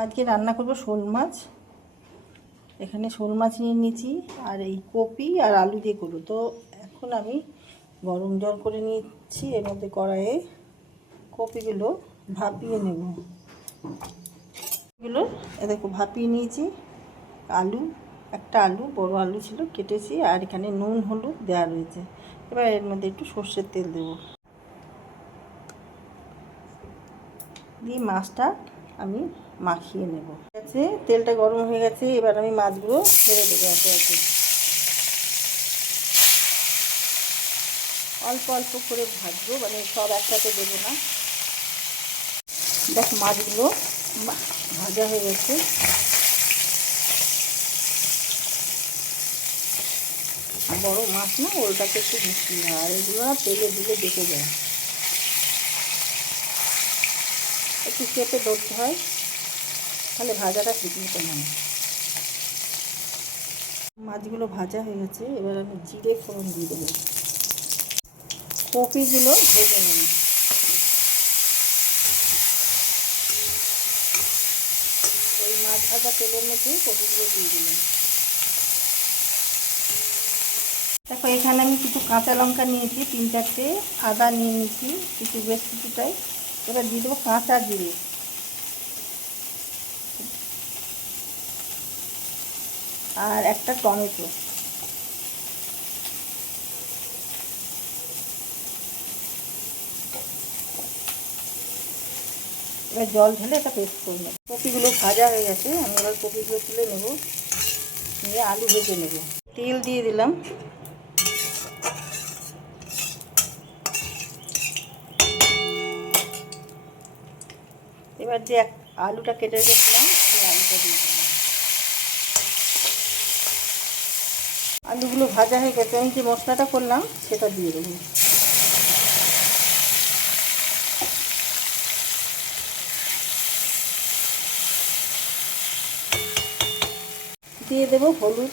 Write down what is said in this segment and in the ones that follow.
আজকে রান্না করব শোল মাছ। এখানে শোল মাছ নিয়ে নিয়েছি আর এই কপি আর আলু দিয়ে করব। তো এখন আমি গরম জল করে নিচ্ছি, এর মধ্যে কড়াইয়ে কপিগুলো ভাপিয়ে নেব। এগুলো দেখো ভাপিয়ে নিয়েছি। একটা আলু বড় আলু ছিল, কেটেছি, আর এখানে নুন হলুদ দেওয়া রয়েছে। এবার এর মধ্যে একটু সর্ষের তেল দেব, দিয়ে মাছটা আমি মাখিয়ে নেব। ঠিক আছে, তেলটা গরম হয়ে গেছে, এবার আমি মাছগুলো ছেড়ে দেবো একে একে। অল্প অল্প করে ভাজবো, মানে সব একসাথে দেবো না। দেখ মাছগুলো ভাজা হয়ে গেছে। বড় মাছ না, ওলটাতে একটু মুশকিল হয়, আর এগুলো না তেলে দিলে বেঁচে যায়। একটু চেপে ধরতে হয়, তাহলে ভাজাটা ঠিক মতো হয়। মাছগুলো ভাজা হয়ে গেছে, এবার আমি জিরে ফোড়ন দিয়ে দেবো। কপিগুলো ভেজে নেব। ওই মাছ ভাজা তেলের মধ্যে কপিগুলো দিয়ে দিলাম। দেখো এখানে আমি কিছু কাঁচা লঙ্কা নিয়েছি, 3-4টে, আদা নিয়ে নিয়েছি কিছু, বেশ কিছুটাই। এবার দিয়ে দেবো কাঁচা জিরে আর একটা টমেটো। এবার জল ঢেলে এটা পেস্ট করে নেব। কপিগুলো ভাজা হয়ে গেছে, আমি এবার কপিগুলো তুলে নেব, নিয়ে আলু ভেজে নেব। তেল দিয়ে দিলাম। এবার যে আলুটা কেটে রেখেছিলাম সেই আলুটা দিয়ে দিলাম। আলুগুলো ভাজা হয়ে গেছে, আমি যে মশলাটা করলাম সেটা দিয়ে দেবো। দিয়ে দেবো হলুদ,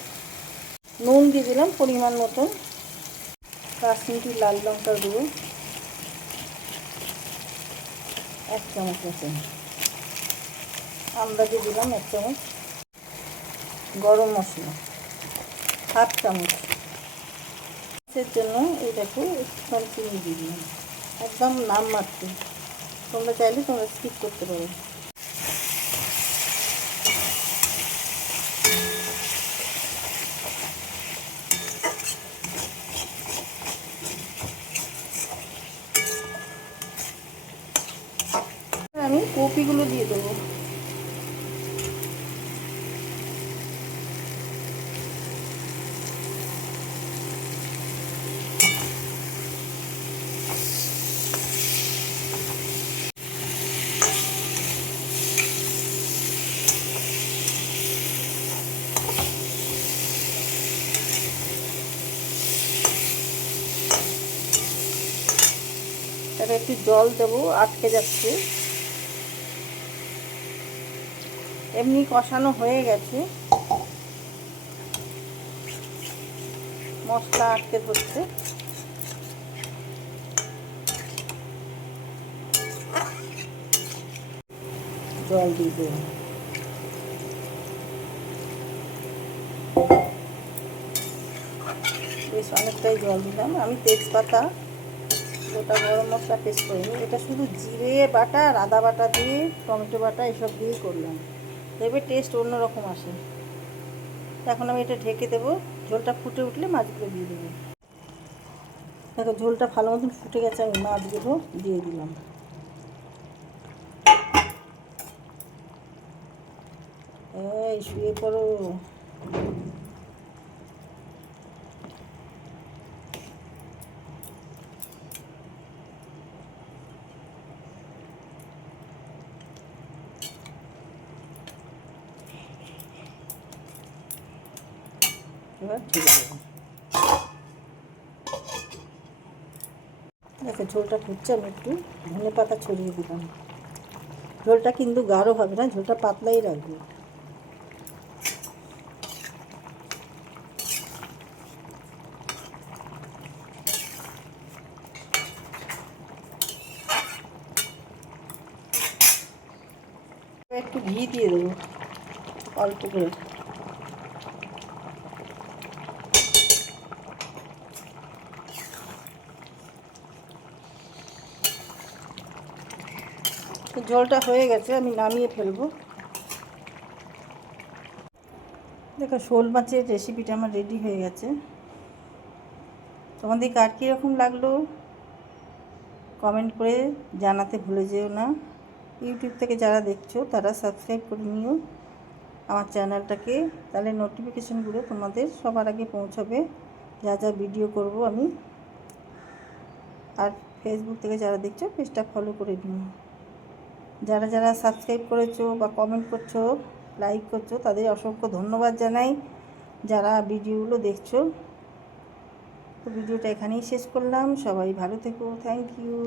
নুন দিয়ে দিলাম পরিমাণ মতো, কাশ্মীরি লাল লঙ্কার গুঁড়ো 1 চামচ মতন, আন্দাজে দিলাম 1 চামচ, গরম মশলা 1/2 চামচ। এর জন্য এই দেখো একটুখানি চিনি দিয়ে দিলাম, একদম নাম মাত্র। তোমরা চাইলে তোমরা স্কিপ করতে পারো। আমি কপিগুলো দিয়ে দেবো। তারপরে একটু জল দেবো, আটকে যাচ্ছে। এমনি কষানো হয়ে গেছে, মশলা আটকে ধরছে। জল দিয়ে দেবো। বেশ অনেকটাই জল দিলাম। আমি তেজপাতা, গোটা গরম মশলা পেস্ট করিনি, এটা শুধু জিরে বাটা আর আদা বাটা দিয়ে, টমেটো বাটা এসব দিয়েই করলাম। দেখবে টেস্ট অন্যরকম আসে। এখন আমি এটা ঢেকে দেবো, ঝোলটা ফুটে উঠলে মাছগুলো দিয়ে দেবো। দেখো ঝোলটা ভালো মতন ফুটে গেছে, আমি মাছগুলো দিয়ে দিলাম। এই শুয়ে পড়ো। এবার ঢেকে দেবো। দেখো ঝোলটা ফুটছে, আমি একটু ধনে পাতা ছড়িয়ে দিলাম। ঝোলটা কিন্তু গাঢ় হবে না, ঝোলটা পাতলাই রাখবো। একটু ঘি দিয়ে দিয়ে দেবো অল্প করে। ঝোলটা হয়ে গেছে, আমি নামিয়ে ফেলবো। দেখো শোল মাছের রেসিপিটা আমার রেডি হয়ে গেছে। তোমাদের কার কীরকম লাগলো কমেন্ট করে জানাতে ভুলে যেও না। ইউটিউব থেকে যারা দেখছো তারা সাবস্ক্রাইব করে নিও আমার চ্যানেলটাকে, তাহলে নোটিফিকেশানগুলো তোমাদের সবার আগে পৌঁছাবে যা যা ভিডিও করব আমি। আর ফেসবুক থেকে যারা দেখছো পেজটা ফলো করে নিও। যারা যারা সাবস্ক্রাইব করেছো বা কমেন্ট করছো, লাইক করছো, তাদের অসংখ্য ধন্যবাদ জানাই। যারা ভিডিওগুলো দেখছো, তো ভিডিওটা এখানেই শেষ করলাম। সবাই ভালো থেকো, থ্যাংক ইউ।